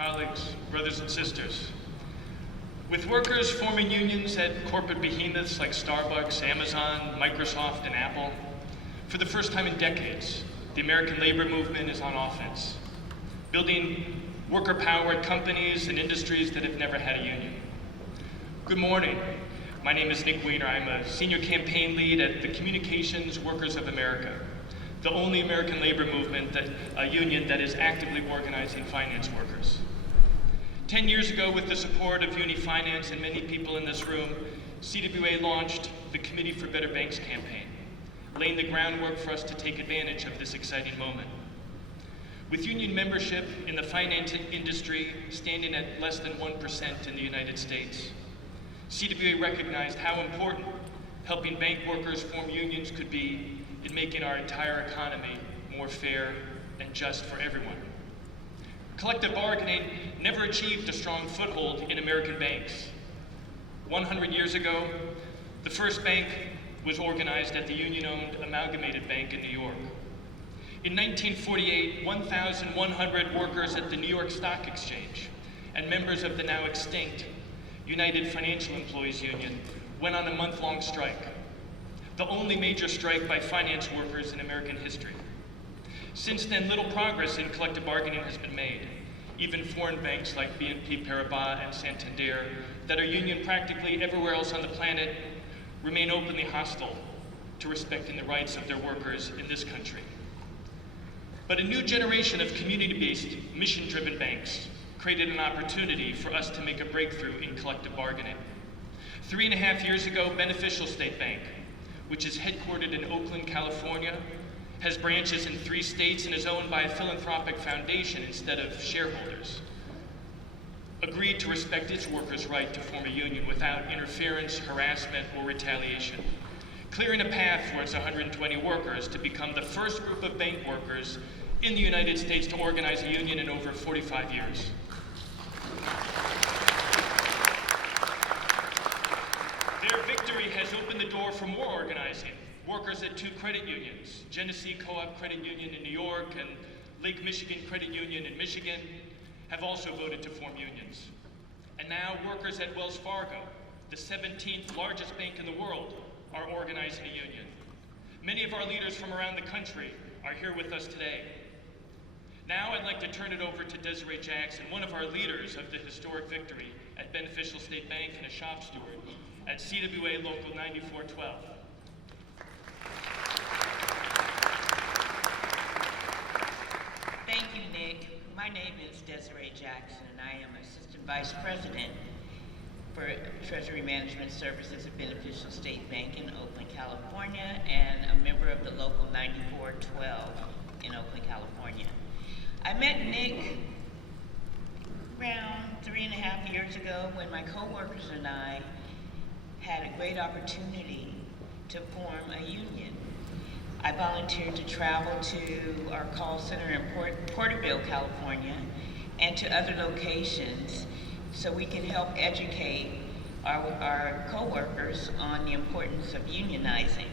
colleagues, brothers and sisters. With workers forming unions at corporate behemoths like Starbucks, Amazon, Microsoft, and Apple, for the first time in decades, the American labor movement is on offense, building worker-powered companies and industries that have never had a union. Good morning. My name is Nick Weiner. I'm a senior campaign lead at the Communications Workers of America, the only American labor movement union that is actively organizing finance workers. 10 years ago, with the support of Uni Finance and many people in this room, CWA launched the Committee for Better Banks campaign, laying the groundwork for us to take advantage of this exciting moment. With union membership in the finance industry standing at less than 1% in the United States, CWA recognized how important helping bank workers form unions could be in making our entire economy more fair and just for everyone. Collective bargaining never achieved a strong foothold in American banks. 100 years ago, the first bank was organized at the union-owned Amalgamated Bank in New York. In 1948, 1,100 workers at the New York Stock Exchange and members of the now extinct United Financial Employees Union went on a month-long strike, the only major strike by finance workers in American history. Since then, little progress in collective bargaining has been made. Even foreign banks like BNP Paribas and Santander, that are union practically everywhere else on the planet, remain openly hostile to respecting the rights of their workers in this country. But a new generation of community-based, mission-driven banks created an opportunity for us to make a breakthrough in collective bargaining. 3.5 years ago, Beneficial State Bank, which is headquartered in Oakland, California, has branches in 3 states and is owned by a philanthropic foundation instead of shareholders, agreed to respect its workers' right to form a union without interference, harassment, or retaliation, clearing a path towards 120 workers to become the first group of bank workers in the United States to organize a union in over 45 years. Their victory has opened the door for more organizing. Workers at 2 credit unions, Genesee Co-op Credit Union in New York and Lake Michigan Credit Union in Michigan, have also voted to form unions. And now workers at Wells Fargo, the 17th largest bank in the world, are organizing a union. Many of our leaders from around the country are here with us today. Now I'd like to turn it over to Desiree Jackson, one of our leaders of the historic victory at Beneficial State Bank and a shop steward at CWA Local 9412. Thank you, Nick. My name is Desiree Jackson, and I am Assistant Vice President for Treasury Management Services at Beneficial State Bank in Oakland, California, and a member of the Local 9412 in Oakland, California. I met Nick around 3.5 years ago when my coworkers and I had a great opportunity to form a union. I volunteered to travel to our call center in Porterville, California, and to other locations so we can help educate our coworkers on the importance of unionizing.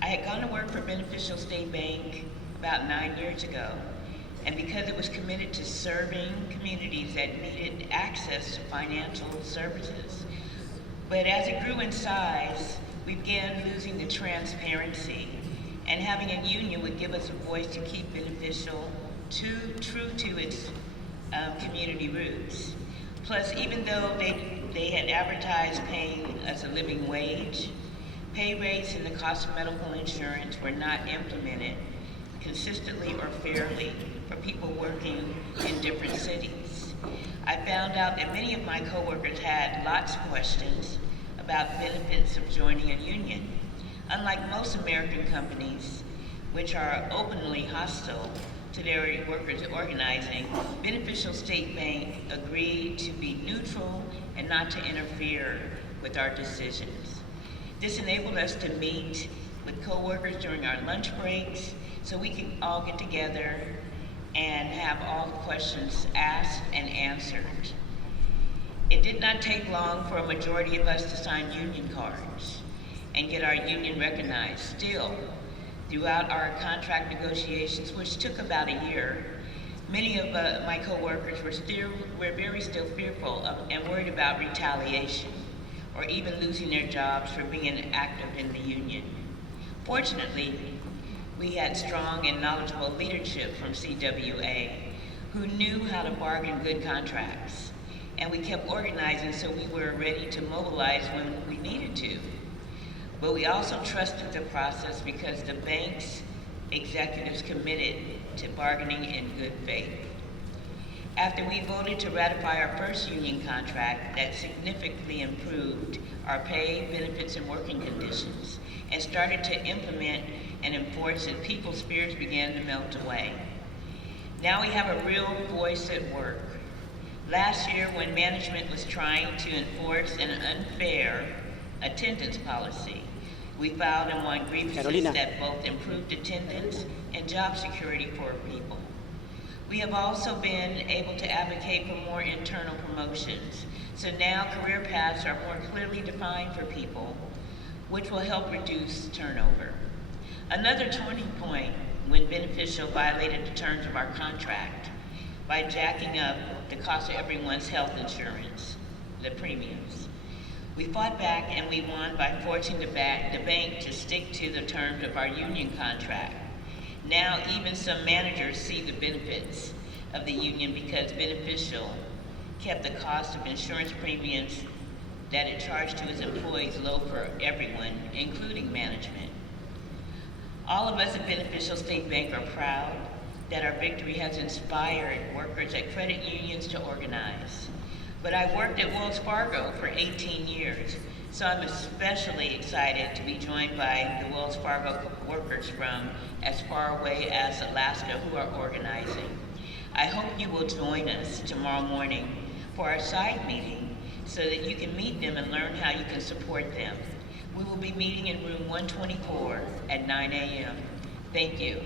I had gone to work for Beneficial State Bank about 9 years ago, and because it was committed to serving communities that needed access to financial services. But as it grew in size, we began losing the transparency, and having a union would give us a voice to keep Beneficial true to its community roots. Plus, even though they had advertised paying us a living wage, pay rates and the cost of medical insurance were not implemented consistently or fairly for people working in different cities. I found out that many of my coworkers had lots of questions about benefits of joining a union. Unlike most American companies, which are openly hostile to their workers organizing, Beneficial State Bank agreed to be neutral and not to interfere with our decisions. This enabled us to meet with coworkers during our lunch breaks so we could all get together and have all the questions asked and answered. It did not take long for a majority of us to sign union cards and get our union recognized. Still, throughout our contract negotiations, which took about a year, Many of my coworkers were very still fearful of and worried about retaliation or even losing their jobs for being active in the union. Fortunately, we had strong and knowledgeable leadership from CWA who knew how to bargain good contracts, and we kept organizing so we were ready to mobilize when we needed to. But we also trusted the process because the bank's executives committed to bargaining in good faith. After we voted to ratify our first union contract that significantly improved our pay, benefits, and working conditions, and started to implement and enforce it, people's spirits began to melt away. Now we have a real voice at work. Last year, when management was trying to enforce an unfair attendance policy, we filed and won grievances Carolina. that both improved attendance and job security for our people. We have also been able to advocate for more internal promotions, so now career paths are more clearly defined for people, which will help reduce turnover. Another turning point when Beneficial violated the terms of our contract by jacking up the cost of everyone's health insurance, the premiums. We fought back and we won by forcing the bank to stick to the terms of our union contract. Now even some managers see the benefits of the union because Beneficial kept the cost of insurance premiums that it charged to its employees low for everyone, including management. All of us at Beneficial State Bank are proud that our victory has inspired workers at credit unions to organize. But I worked at Wells Fargo for 18 years, so I'm especially excited to be joined by the Wells Fargo workers from as far away as Alaska who are organizing. I hope you will join us tomorrow morning for our side meeting so that you can meet them and learn how you can support them. We will be meeting in room 124 at 9 a.m. Thank you.